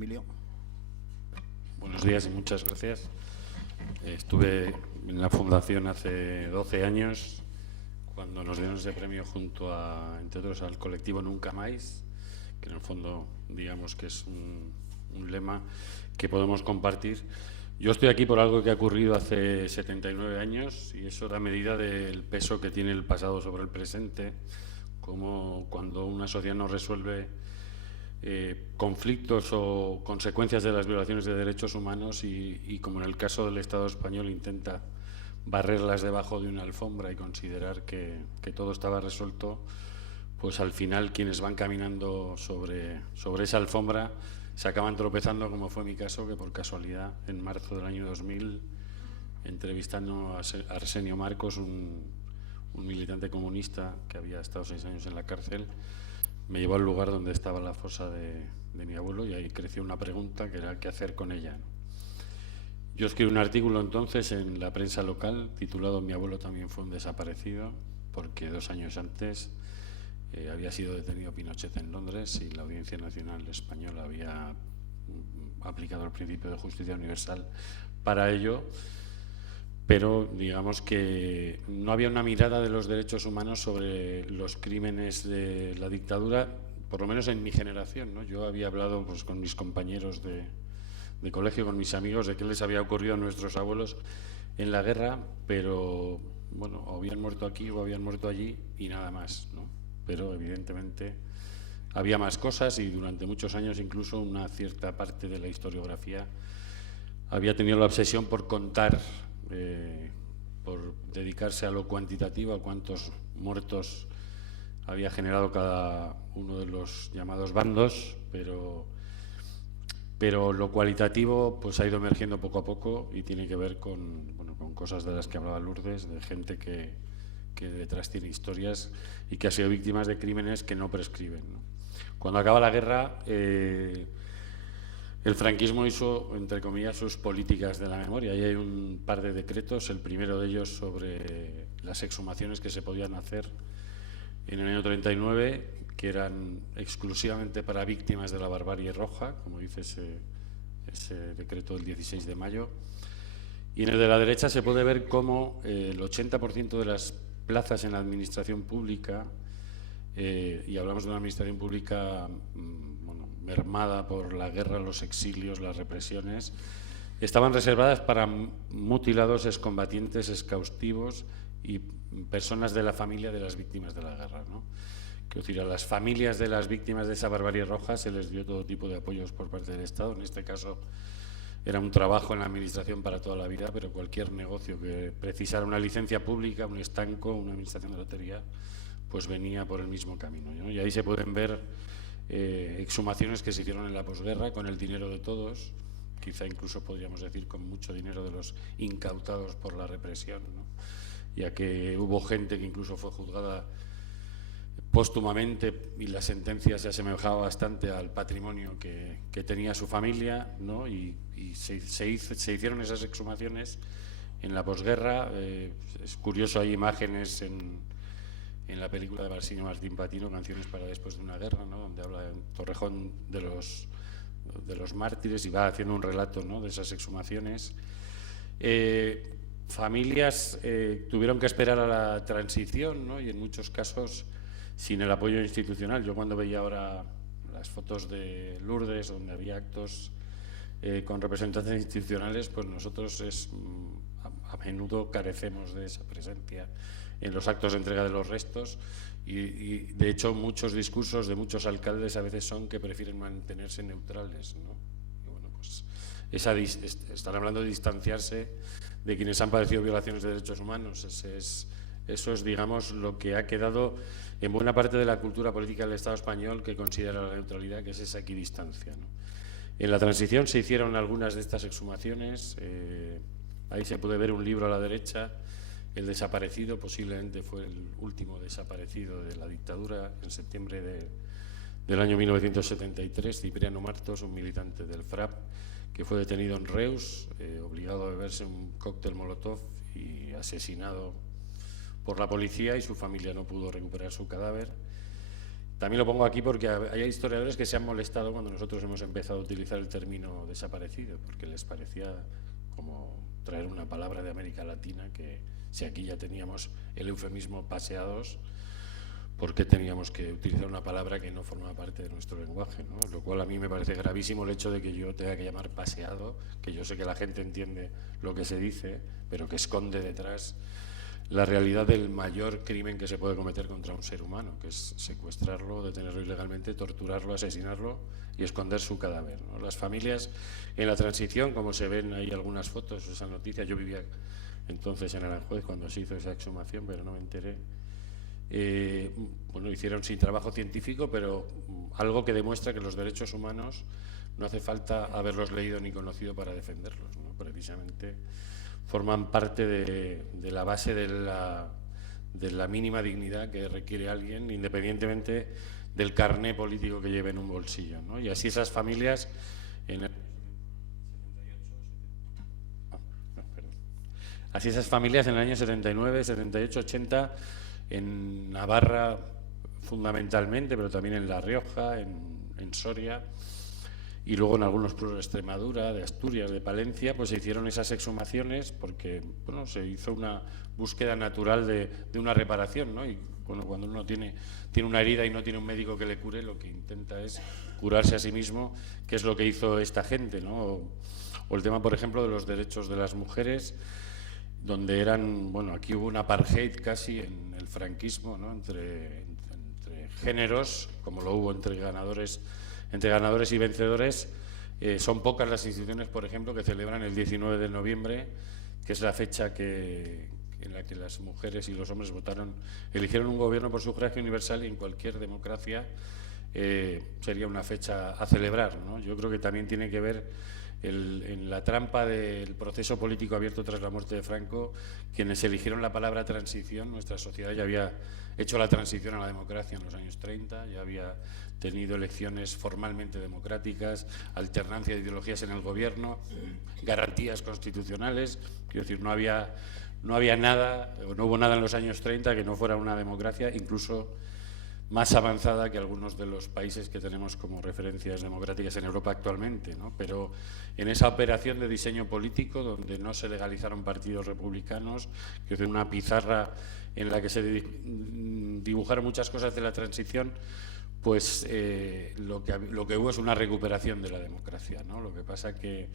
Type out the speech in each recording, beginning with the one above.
Emilio. Buenos días y muchas gracias. Estuve en la Fundación hace 12 años cuando nos dieron ese premio junto a, entre otros, al colectivo Nunca Más, que en el fondo digamos que es un lema que podemos compartir. Yo estoy aquí por algo que ha ocurrido hace 79 años y eso da medida del peso que tiene el pasado sobre el presente, como cuando una sociedad no resuelve conflictos o consecuencias de las violaciones de derechos humanos y como en el caso del Estado español intenta barrerlas debajo de una alfombra y considerar que todo estaba resuelto, pues al final quienes van caminando sobre esa alfombra se acaban tropezando, como fue mi caso, que por casualidad en marzo del año 2000, entrevistando a Arsenio Marcos, un militante comunista que había estado 6 años en la cárcel, me llevó al lugar donde estaba la fosa de mi abuelo y ahí creció una pregunta que era qué hacer con ella, ¿no? Yo escribí un artículo entonces en la prensa local titulado Mi abuelo también fue un desaparecido, porque 2 años antes había sido detenido Pinochet en Londres y la Audiencia Nacional Española había aplicado el principio de justicia universal para ello, pero digamos que no había una mirada de los derechos humanos sobre los crímenes de la dictadura, por lo menos en mi generación, ¿no? Yo había hablado pues, con mis compañeros de colegio, con mis amigos, de qué les había ocurrido a nuestros abuelos en la guerra, pero bueno, o habían muerto aquí o habían muerto allí y nada más, ¿no? Pero evidentemente había más cosas y durante muchos años incluso una cierta parte de la historiografía había tenido la obsesión por contar, por dedicarse a lo cuantitativo, a cuántos muertos había generado cada uno de los llamados bandos, pero lo cualitativo pues ha ido emergiendo poco a poco y tiene que ver con, bueno, con cosas de las que hablaba Lourdes, de gente que detrás tiene historias y que ha sido víctimas de crímenes que no prescriben, ¿no? Cuando acaba la guerra, el franquismo hizo, entre comillas, sus políticas de la memoria. Ahí hay un par de decretos, el primero de ellos sobre las exhumaciones que se podían hacer en el año 39, que eran exclusivamente para víctimas de la barbarie roja, como dice ese decreto del 16 de mayo. Y en el de la derecha se puede ver cómo el 80% de las plazas en la administración pública, y hablamos de una administración pública bueno, mermada por la guerra, los exilios, las represiones, estaban reservadas para mutilados, excombatientes, exhaustivos y personas de la familia de las víctimas de la guerra, ¿no? Quiero decir, a las familias de las víctimas de esa barbarie roja se les dio todo tipo de apoyos por parte del Estado. En este caso era un trabajo en la administración para toda la vida, pero cualquier negocio que precisara una licencia pública, un estanco, una administración de lotería, pues venía por el mismo camino, ¿no? Y ahí se pueden ver exhumaciones que se hicieron en la posguerra con el dinero de todos, quizá incluso podríamos decir con mucho dinero de los incautados por la represión, ¿no? Ya que hubo gente que incluso fue juzgada póstumamente y la sentencia se asemejaba bastante al patrimonio que tenía su familia, ¿no? Y se hicieron esas exhumaciones en la posguerra. Es curioso, hay imágenes en la película de Barsino Martín Patino, Canciones para después de una guerra, ¿no? Donde habla en Torrejón de los mártires y va haciendo un relato, ¿no? De esas exhumaciones. Familias tuvieron que esperar a la transición, ¿no? Y en muchos casos sin el apoyo institucional. Yo cuando veía ahora las fotos de Lourdes, donde había actos con representantes institucionales, pues nosotros a menudo carecemos de esa presencia en los actos de entrega de los restos y de hecho muchos discursos de muchos alcaldes a veces son que prefieren mantenerse neutrales, ¿no? Y bueno, pues están hablando de distanciarse de quienes han padecido violaciones de derechos humanos. Eso es, digamos, lo que ha quedado en buena parte de la cultura política del Estado español, que considera la neutralidad, que es esa equidistancia, ¿no? En la transición se hicieron algunas de estas exhumaciones. Ahí se puede ver un libro a la derecha, El desaparecido, posiblemente fue el último desaparecido de la dictadura en septiembre del año 1973, Cipriano Martos, un militante del FRAP, que fue detenido en Reus, obligado a beberse un cóctel molotov y asesinado por la policía, y su familia no pudo recuperar su cadáver. También lo pongo aquí porque hay historiadores que se han molestado cuando nosotros hemos empezado a utilizar el término desaparecido, porque les parecía como traer una palabra de América Latina, que si aquí ya teníamos el eufemismo paseados, ¿por qué teníamos que utilizar una palabra que no forma parte de nuestro lenguaje, ¿no? Lo cual a mí me parece gravísimo el hecho de que yo tenga que llamar paseado, que yo sé que la gente entiende lo que se dice, pero que esconde detrás la realidad del mayor crimen que se puede cometer contra un ser humano, que es secuestrarlo, detenerlo ilegalmente, torturarlo, asesinarlo y esconder su cadáver, ¿no? Las familias en la transición, como se ven ahí algunas fotos, esa noticia, yo vivía entonces en Aranjuez cuando se hizo esa exhumación, pero no me enteré. Bueno, hicieron sin trabajo científico, pero algo que demuestra que los derechos humanos no hace falta haberlos leído ni conocido para defenderlos, ¿no? Precisamente forman parte de la base de la mínima dignidad que requiere alguien, independientemente del carné político que lleve en un bolsillo, ¿no? Y así esas familias Así esas familias en el año 79, 78, 80, en Navarra fundamentalmente, pero también en La Rioja, en Soria, y luego en algunos pueblos de Extremadura, de Asturias, de Palencia, pues se hicieron esas exhumaciones porque, bueno, se hizo una búsqueda natural de una reparación, ¿no? Y bueno, cuando uno tiene una herida y no tiene un médico que le cure, lo que intenta es curarse a sí mismo, que es lo que hizo esta gente, ¿no? O el tema, por ejemplo, de los derechos de las mujeres, donde eran, bueno, aquí hubo un apartheid casi en el franquismo, ¿no? entre géneros, como lo hubo entre ganadores y vencedores. Son pocas las instituciones, por ejemplo, que celebran el 19 de noviembre, que es la fecha en la que las mujeres y los hombres eligieron un gobierno por sufragio universal, y en cualquier democracia sería una fecha a celebrar, ¿no? Yo creo que también tiene que ver en la trampa del proceso político abierto tras la muerte de Franco. Quienes eligieron la palabra transición, nuestra sociedad ya había hecho la transición a la democracia en los años 30, ya había tenido elecciones formalmente democráticas, alternancia de ideologías en el gobierno, garantías constitucionales. Quiero decir, no había nada, o no hubo nada en los años 30 que no fuera una democracia, incluso más avanzada que algunos de los países que tenemos como referencias democráticas en Europa actualmente, ¿no? Pero en esa operación de diseño político, donde no se legalizaron partidos republicanos, que es una pizarra en la que se dibujaron muchas cosas de la transición, pues lo que hubo es una recuperación de la democracia, ¿no? Lo que pasa que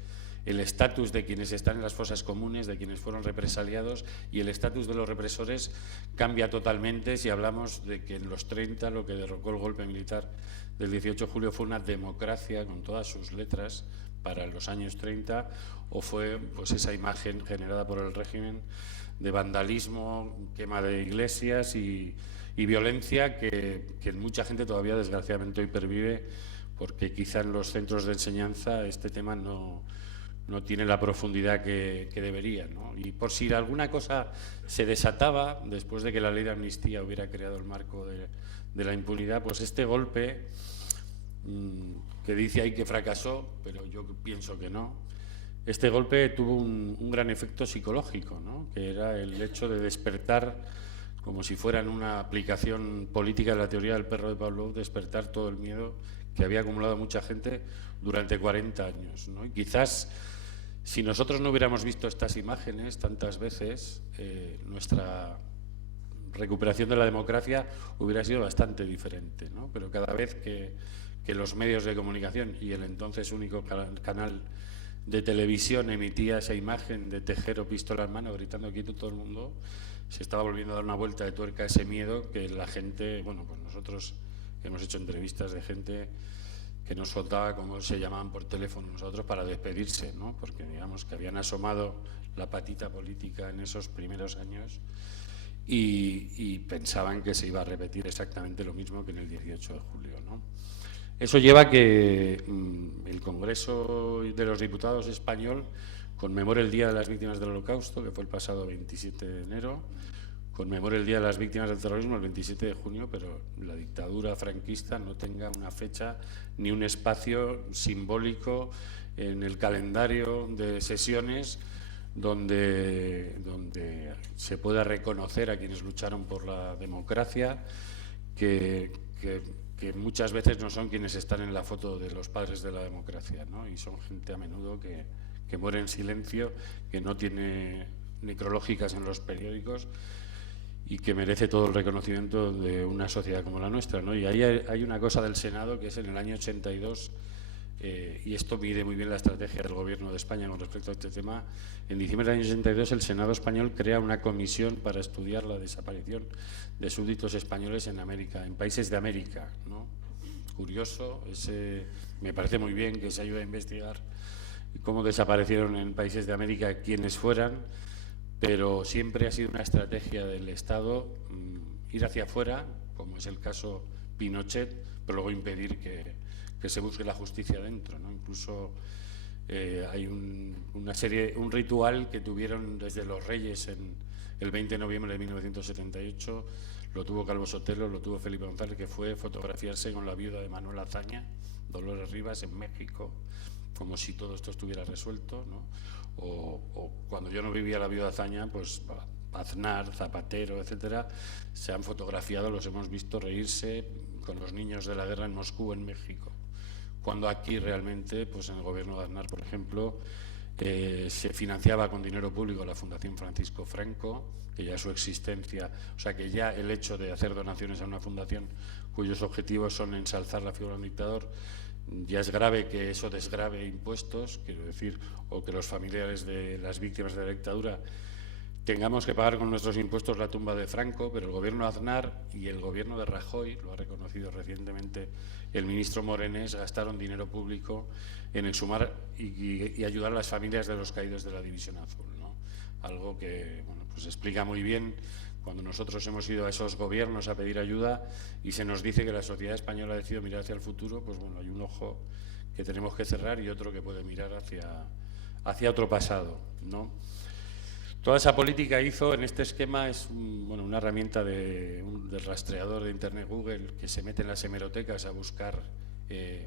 el estatus de quienes están en las fosas comunes, de quienes fueron represaliados, y el estatus de los represores cambia totalmente si hablamos de que en los 30 lo que derrocó el golpe militar del 18 de julio fue una democracia con todas sus letras para los años 30, o fue pues esa imagen generada por el régimen de vandalismo, quema de iglesias y violencia que en mucha gente todavía desgraciadamente hoy pervive, porque quizá en los centros de enseñanza este tema no tiene la profundidad que debería, ¿no? Y por si alguna cosa se desataba después de que la ley de amnistía hubiera creado el marco de la impunidad, pues este golpe, que dice ahí que fracasó, pero yo pienso que no, este golpe tuvo un gran efecto psicológico, ¿no? Que era el hecho de despertar, como si fuera en una aplicación política de la teoría del perro de Pavlov, despertar todo el miedo que había acumulado mucha gente durante 40 años, ¿no? Y quizás si nosotros no hubiéramos visto estas imágenes tantas veces, nuestra recuperación de la democracia hubiera sido bastante diferente, ¿no? Pero cada vez que los medios de comunicación y el entonces único canal de televisión emitía esa imagen de Tejero pistola en mano gritando quieto todo el mundo, se estaba volviendo a dar una vuelta de tuerca a ese miedo que la gente, bueno, pues nosotros hemos hecho entrevistas de gente que nos contaba cómo se llamaban por teléfono nosotros para despedirse, ¿no? Porque digamos que habían asomado la patita política en esos primeros años y pensaban que se iba a repetir exactamente lo mismo que en el 18 de julio, ¿no? Eso lleva a que el Congreso de los Diputados español conmemore el Día de las Víctimas del Holocausto, que fue el pasado 27 de enero, conmemore el Día de las Víctimas del Terrorismo el 27 de junio, pero la dictadura franquista no tenga una fecha ni un espacio simbólico en el calendario de sesiones donde se pueda reconocer a quienes lucharon por la democracia, que que muchas veces no son quienes están en la foto de los padres de la democracia, ¿no? Y son gente a menudo que muere en silencio, que no tiene necrológicas en los periódicos y que merece todo el reconocimiento de una sociedad como la nuestra, ¿no? Y ahí hay una cosa del Senado que es en el año 82, y esto mide muy bien la estrategia del Gobierno de España con respecto a este tema. En diciembre del año 82 el Senado español crea una comisión para estudiar la desaparición de súbditos españoles en América, en países de América, ¿no? Curioso, me parece muy bien que se ayude a investigar cómo desaparecieron en países de América quienes fueran, pero siempre ha sido una estrategia del Estado ir hacia afuera, como es el caso Pinochet, pero luego impedir que se busque la justicia dentro, ¿no? Incluso hay un ritual que tuvieron desde los Reyes el 20 de noviembre de 1978, lo tuvo Calvo Sotelo, lo tuvo Felipe González, que fue fotografiarse con la viuda de Manuel Azaña, Dolores Rivas, en México, como si todo esto estuviera resuelto, ¿no? O cuando yo no vivía la viuda Azaña, pues Aznar, Zapatero, etcétera, se han fotografiado, los hemos visto reírse con los niños de la guerra en Moscú, en México. Cuando aquí realmente, pues en el gobierno de Aznar, por ejemplo, se financiaba con dinero público la Fundación Francisco Franco, que ya su existencia, o sea que ya el hecho de hacer donaciones a una fundación cuyos objetivos son ensalzar la figura de un dictador, ya es grave que eso desgrave impuestos, quiero decir, o que los familiares de las víctimas de la dictadura tengamos que pagar con nuestros impuestos la tumba de Franco, pero el gobierno de Aznar y el gobierno de Rajoy, lo ha reconocido recientemente el ministro Morenés, gastaron dinero público en exhumar y ayudar a las familias de los caídos de la División Azul, ¿no? Algo que, bueno, pues explica muy bien cuando nosotros hemos ido a esos gobiernos a pedir ayuda y se nos dice que la sociedad española ha decidido mirar hacia el futuro, pues bueno, hay un ojo que tenemos que cerrar y otro que puede mirar hacia otro pasado, ¿no? Toda esa política hizo en este esquema es una herramienta del rastreador de Internet Google que se mete en las hemerotecas a buscar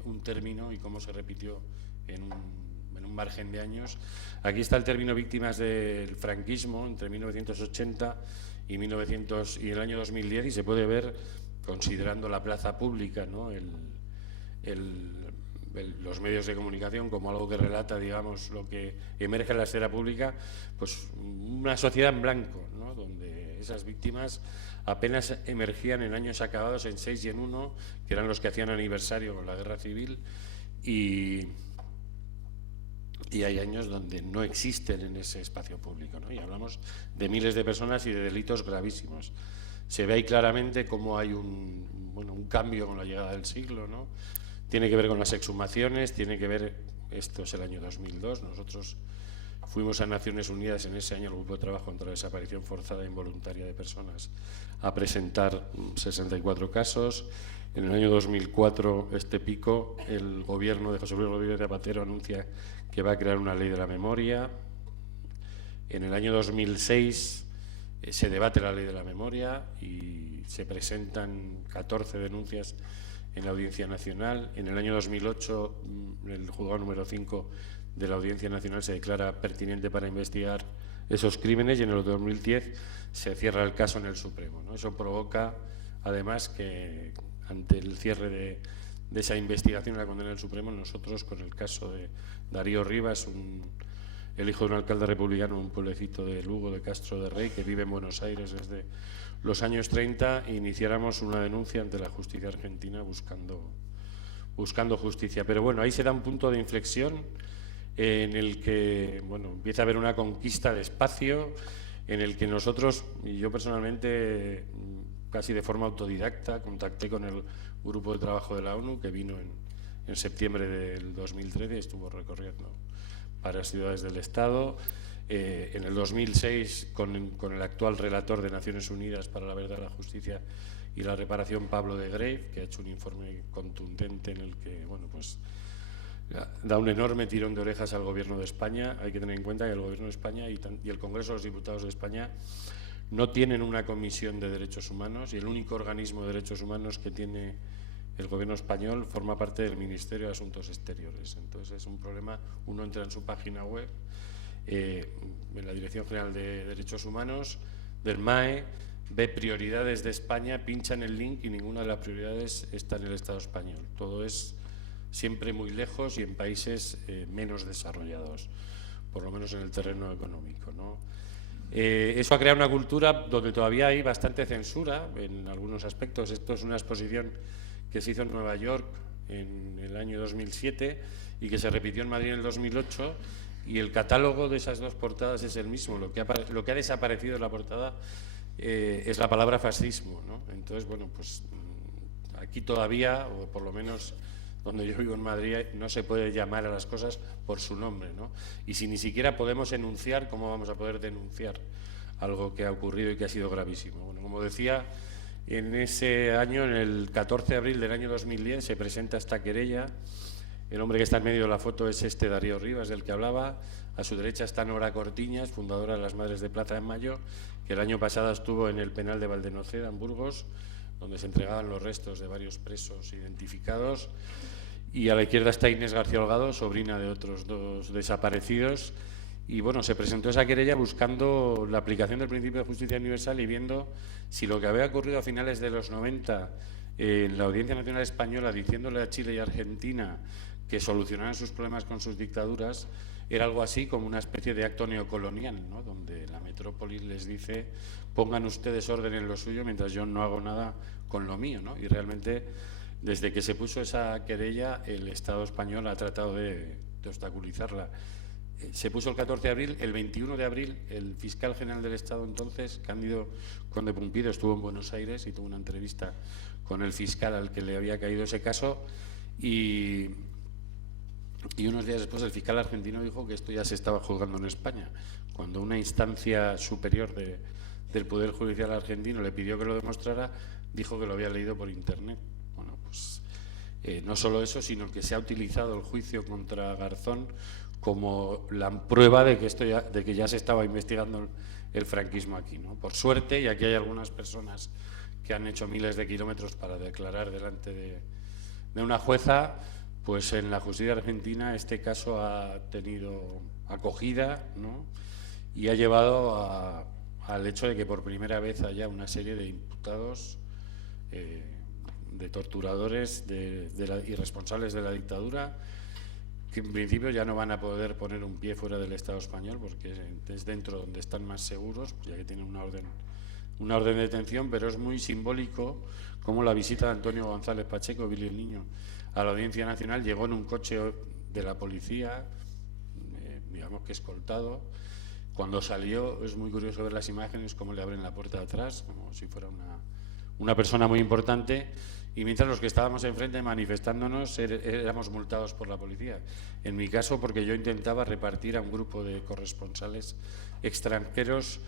un término y cómo se repitió en un margen de años. Aquí está el término víctimas del franquismo entre 1980 y el año 2010 y se puede ver considerando la plaza pública, ¿no? Los medios de comunicación como algo que relata, digamos, lo que emerge en la esfera pública, pues una sociedad en blanco, ¿no? Donde esas víctimas apenas emergían en años acabados en 6 y en 1, que eran los que hacían aniversario con la guerra civil, y hay años donde no existen en ese espacio público, ¿no? Y hablamos de miles de personas y de delitos gravísimos. Se ve ahí claramente cómo hay un cambio con la llegada del siglo, ¿no? Tiene que ver con las exhumaciones, tiene que ver, esto es el año 2002, nosotros fuimos a Naciones Unidas en ese año, el Grupo de Trabajo contra la Desaparición Forzada e Involuntaria de Personas, a presentar 64 casos. En el año 2004, este pico, el gobierno de José Luis Rodríguez Zapatero anuncia que va a crear una ley de la memoria. En el año 2006 se debate la ley de la memoria y se presentan 14 denuncias en la Audiencia Nacional. En el año 2008, el juzgado número 5 de la Audiencia Nacional se declara pertinente para investigar esos crímenes y en el 2010 se cierra el caso en el Supremo, ¿no? Eso provoca, además, que ante el cierre de esa investigación y la condena del Supremo, nosotros, con el caso de Darío Rivas, el hijo de un alcalde republicano en un pueblecito de Lugo, de Castro de Rey, que vive en Buenos Aires desde los años 30, iniciáramos una denuncia ante la justicia argentina buscando justicia. Pero bueno, ahí se da un punto de inflexión en el que empieza a haber una conquista de espacio, en el que nosotros, y yo personalmente, casi de forma autodidacta, contacté con el Grupo de Trabajo de la ONU, que vino en septiembre del 2013 y estuvo recorriendo varias ciudades del Estado. En el 2006, con el actual relator de Naciones Unidas para la Verdad, la Justicia y la Reparación, Pablo de Greve, que ha hecho un informe contundente en el que da un enorme tirón de orejas al Gobierno de España. Hay que tener en cuenta que el Gobierno de España y el Congreso de los Diputados de España no tienen una comisión de derechos humanos y el único organismo de derechos humanos que tiene el Gobierno español forma parte del Ministerio de Asuntos Exteriores. Entonces es un problema, uno entra en su página web, en la Dirección General de Derechos Humanos del MAE, ve prioridades de España, pincha en el link y ninguna de las prioridades está en el Estado español. Todo es siempre muy lejos y en países menos desarrollados, por lo menos en el terreno económico, ¿no? Eso ha creado una cultura donde todavía hay bastante censura en algunos aspectos. Esto es una exposición que se hizo en Nueva York en el año 2007 y que se repitió en Madrid en el 2008, y el catálogo de esas dos portadas es el mismo. Lo que ha desaparecido de la portada es la palabra fascismo, ¿no? Entonces, bueno, pues aquí todavía, o por lo menos donde yo vivo en Madrid, no se puede llamar a las cosas por su nombre, ¿no? Y si ni siquiera podemos enunciar, ¿cómo vamos a poder denunciar algo que ha ocurrido y que ha sido gravísimo? Bueno, como decía, en ese año, en el 14 de abril del año 2010, se presenta esta querella. El hombre que está en medio de la foto es Darío Rivas, del que hablaba. A su derecha está Nora Cortiñas, fundadora de las Madres de Plaza de Mayo, que el año pasado estuvo en el penal de Valdenoceda, en Burgos, donde se entregaban los restos de varios presos identificados. Y a la izquierda está Inés García Holgado, sobrina de otros dos desaparecidos. Y bueno, se presentó esa querella buscando la aplicación del principio de justicia universal y viendo si lo que había ocurrido a finales de los 90 en la Audiencia Nacional Española, diciéndole a Chile y Argentina que solucionaran sus problemas con sus dictaduras, era algo así como una especie de acto neocolonial, ¿no? Donde la metrópoli les dice: pongan ustedes orden en lo suyo mientras yo no hago nada con lo mío, ¿no? Y realmente, desde que se puso esa querella, el Estado español ha tratado de obstaculizarla. Se puso el 14 de abril, el 21 de abril el fiscal general del Estado entonces, Cándido Conde Pumpido, estuvo en Buenos Aires y tuvo una entrevista con el fiscal al que le había caído ese caso, y unos días después el fiscal argentino dijo que esto ya se estaba juzgando en España, cuando una instancia superior del Poder Judicial argentino le pidió que lo demostrara. Dijo que lo había leído por internet. Bueno, pues no solo eso, sino que se ha utilizado el juicio contra Garzón como la prueba de que ya se estaba investigando el franquismo aquí, ¿no? Por suerte, y aquí hay algunas personas que han hecho miles de kilómetros para declarar delante de una jueza, pues en la justicia argentina este caso ha tenido acogida, ¿no? Y ha llevado al hecho de que por primera vez haya una serie de imputados, de torturadores y responsables de la dictadura, que en principio ya no van a poder poner un pie fuera del Estado español, porque es dentro donde están más seguros, ya que tienen una orden de detención. Pero es muy simbólico cómo la visita de Antonio González Pacheco, Billy el Niño, a la Audiencia Nacional llegó en un coche de la policía, digamos que escoltado. Cuando salió, es muy curioso ver las imágenes, cómo le abren la puerta de atrás, como si fuera una persona muy importante, y mientras los que estábamos enfrente manifestándonos éramos multados por la policía. En mi caso, porque yo intentaba repartir a un grupo de corresponsales extranjeros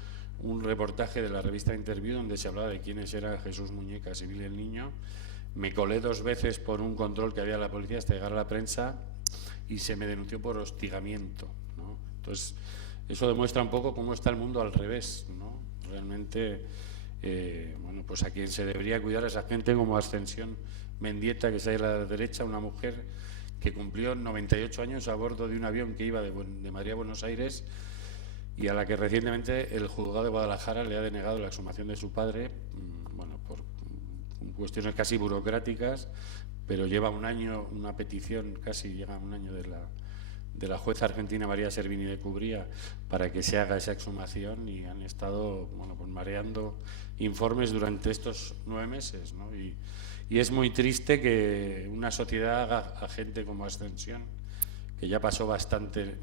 un reportaje de la revista Interview donde se hablaba de quiénes eran Jesús Muñecas y Billy el Niño. Me colé 2 veces por un control que había en la policía hasta llegar a la prensa y se me denunció por hostigamiento, ¿no? Entonces, eso demuestra un poco cómo está el mundo al revés, ¿no? Realmente, bueno, pues a quien se debería cuidar es a gente como Ascensión Mendieta, que está ahí a la derecha, una mujer que cumplió 98 años a bordo de un avión que iba de Madrid a Buenos Aires, y a la que recientemente el juzgado de Guadalajara le ha denegado la exhumación de su padre, bueno, por cuestiones casi burocráticas, pero lleva un año, una petición, casi llega un año de la jueza argentina María Servini de Cubría para que se haga esa exhumación, y han estado, bueno, pues mareando informes durante estos 9 meses, ¿no? Y es muy triste que una sociedad haga a gente como Ascensión, que ya pasó bastante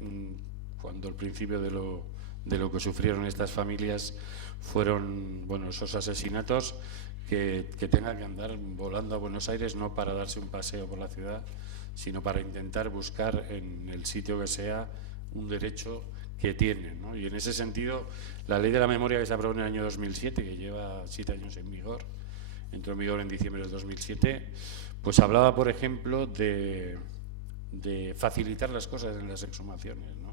cuando el principio de lo que sufrieron estas familias fueron, bueno, esos asesinatos, que tenga que andar volando a Buenos Aires no para darse un paseo por la ciudad, sino para intentar buscar en el sitio que sea un derecho que tienen, ¿no? Y en ese sentido, la ley de la memoria que se aprobó en el año 2007, que lleva 7 años en vigor, entró en vigor en diciembre del 2007, pues hablaba, por ejemplo, de facilitar las cosas en las exhumaciones, ¿no?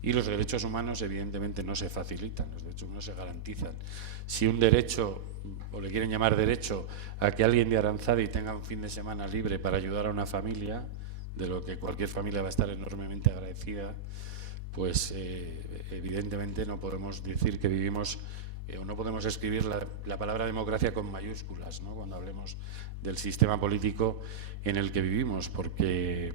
Y los derechos humanos, evidentemente, no se facilitan, los derechos humanos se garantizan. Si un derecho, o le quieren llamar derecho, a que alguien de Aranzadi tenga un fin de semana libre para ayudar a una familia, de lo que cualquier familia va a estar enormemente agradecida, pues evidentemente no podemos decir que vivimos o no podemos escribir la palabra democracia con mayúsculas, ¿no?, cuando hablemos del sistema político en el que vivimos, porque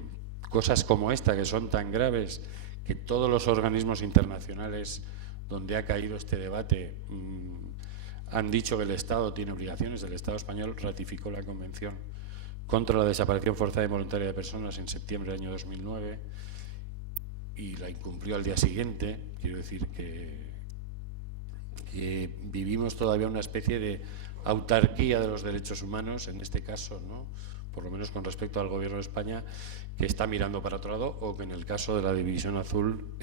cosas como esta, que son tan graves, que todos los organismos internacionales donde ha caído este debate han dicho que el Estado tiene obligaciones. El Estado español ratificó la Convención contra la desaparición forzada y voluntaria de personas en septiembre del año 2009 y la incumplió al día siguiente. Quiero decir que vivimos todavía una especie de autarquía de los derechos humanos, en este caso, ¿no?, por lo menos con respecto al Gobierno de España, que está mirando para otro lado, o que en el caso de la División Azul,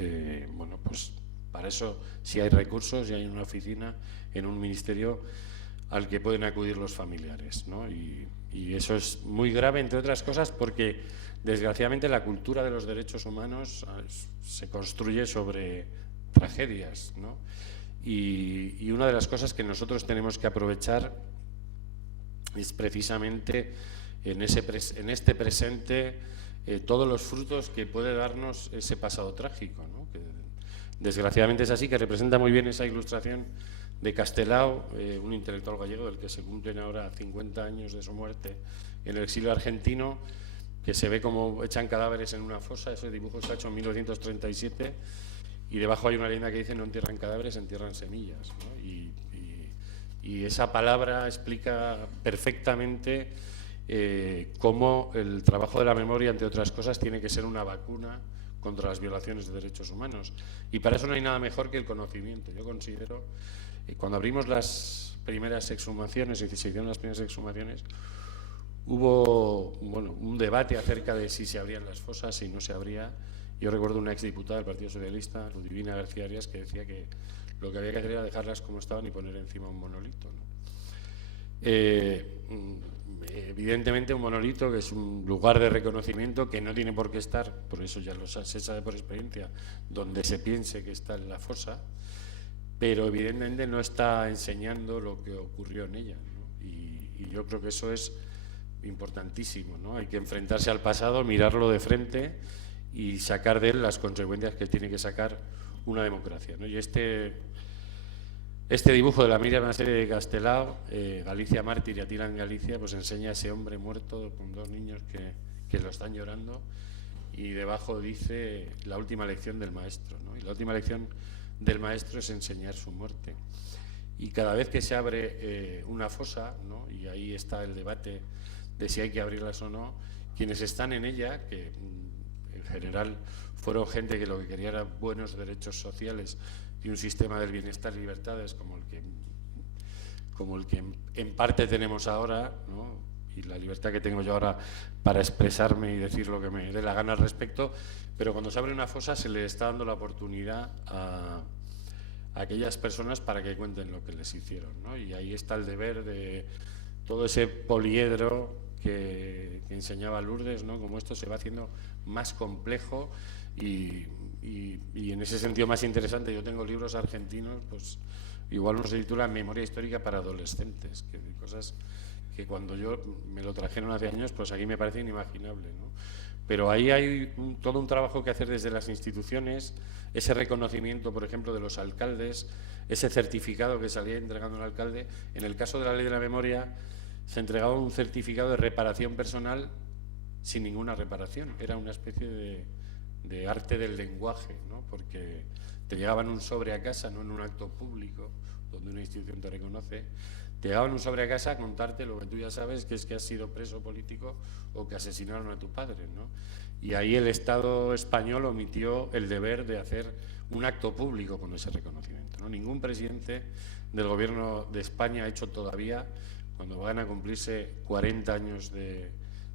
bueno, pues para eso sí hay recursos y hay una oficina en un ministerio al que pueden acudir los familiares, ¿no? Y eso es muy grave, entre otras cosas, porque desgraciadamente la cultura de los derechos humanos se construye sobre tragedias, ¿no? Y una de las cosas que nosotros tenemos que aprovechar es precisamente en este presente todos los frutos que puede darnos ese pasado trágico, ¿no?, que desgraciadamente es así, que representa muy bien esa ilustración de Castelao, un intelectual gallego del que se cumplen ahora 50 años de su muerte en el exilio argentino, que se ve como echan cadáveres en una fosa. Ese dibujo está hecho en 1937 y debajo hay una leyenda que dice: no entierran cadáveres, entierran semillas, ¿no? Y esa palabra explica perfectamente cómo el trabajo de la memoria, entre otras cosas, tiene que ser una vacuna contra las violaciones de derechos humanos. Y para eso no hay nada mejor que el conocimiento. Yo considero, cuando abrimos las primeras exhumaciones, y se hicieron las primeras exhumaciones, hubo, bueno, un debate acerca de si se abrían las fosas, si no se abría. Yo recuerdo una exdiputada del Partido Socialista, Ludivina García Arias, que decía que lo que había que hacer era dejarlas como estaban y poner encima un monolito, ¿no? Evidentemente un monolito, que es un lugar de reconocimiento que no tiene por qué estar, por eso ya se sabe por experiencia, donde se piense que está en la fosa, pero evidentemente no está enseñando lo que ocurrió en ella, ¿no? Y yo creo que eso es importantísimo, ¿no? Hay que enfrentarse al pasado, mirarlo de frente y sacar de él las consecuencias que tiene que sacar una democracia, ¿no? Y este dibujo de la Miriam serie de Castelao, Galicia mártir y Atila en Galicia, pues enseña a ese hombre muerto con dos niños que lo están llorando, y debajo dice la última lección del maestro, ¿no? Y la última lección del maestro es enseñar su muerte. Y cada vez que se abre una fosa, ¿no?, y ahí está el debate de si hay que abrirlas o no, quienes están en ella, que en general fueron gente que lo que quería eran buenos derechos sociales y un sistema del bienestar y libertades como el que en parte tenemos ahora, ¿no?, y la libertad que tengo yo ahora para expresarme y decir lo que me dé la gana al respecto, pero cuando se abre una fosa se le está dando la oportunidad a aquellas personas para que cuenten lo que les hicieron, ¿no? Y ahí está el deber de todo ese poliedro que enseñaba Lourdes, ¿no?, como esto se va haciendo más complejo y en ese sentido más interesante. Yo tengo libros argentinos, pues igual uno se titula Memoria histórica para adolescentes, que cosas que cuando yo me lo trajeron hace años, pues aquí me parece inimaginable, ¿no? Pero ahí hay todo un trabajo que hacer desde las instituciones, ese reconocimiento, por ejemplo, de los alcaldes, ese certificado que salía entregando el alcalde. En el caso de la ley de la memoria se entregaba un certificado de reparación personal sin ninguna reparación. Era una especie de arte del lenguaje, ¿no?, porque te llegaban un sobre a casa, no en un acto público donde una institución te reconoce, te llegaban un sobre a casa a contarte lo que tú ya sabes, que es que has sido preso político o que asesinaron a tu padre, ¿no? Y ahí el Estado español omitió el deber de hacer un acto público con ese reconocimiento, ¿no? Ningún presidente del Gobierno de España ha hecho todavía, cuando van a cumplirse 40 años de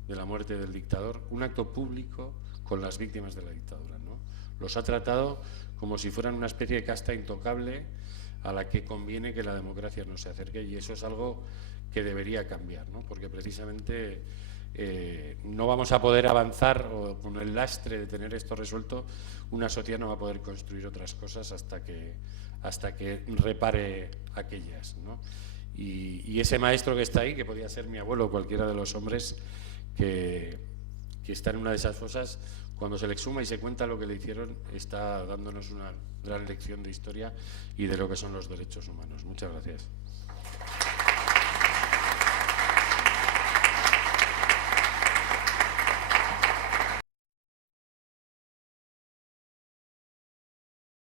la muerte del dictador, un acto público con las víctimas de la dictadura, ¿no? Los ha tratado como si fueran una especie de casta intocable a la que conviene que la democracia no se acerque, y eso es algo que debería cambiar, ¿no? Porque precisamente no vamos a poder avanzar, o con el lastre de tener esto resuelto, una sociedad no va a poder construir otras cosas hasta que repare aquellas, ¿no? Y ese maestro que está ahí, que podía ser mi abuelo o cualquiera de los hombres que está en una de esas fosas, cuando se le exhuma y se cuenta lo que le hicieron, está dándonos una gran lección de historia y de lo que son los derechos humanos. Muchas gracias.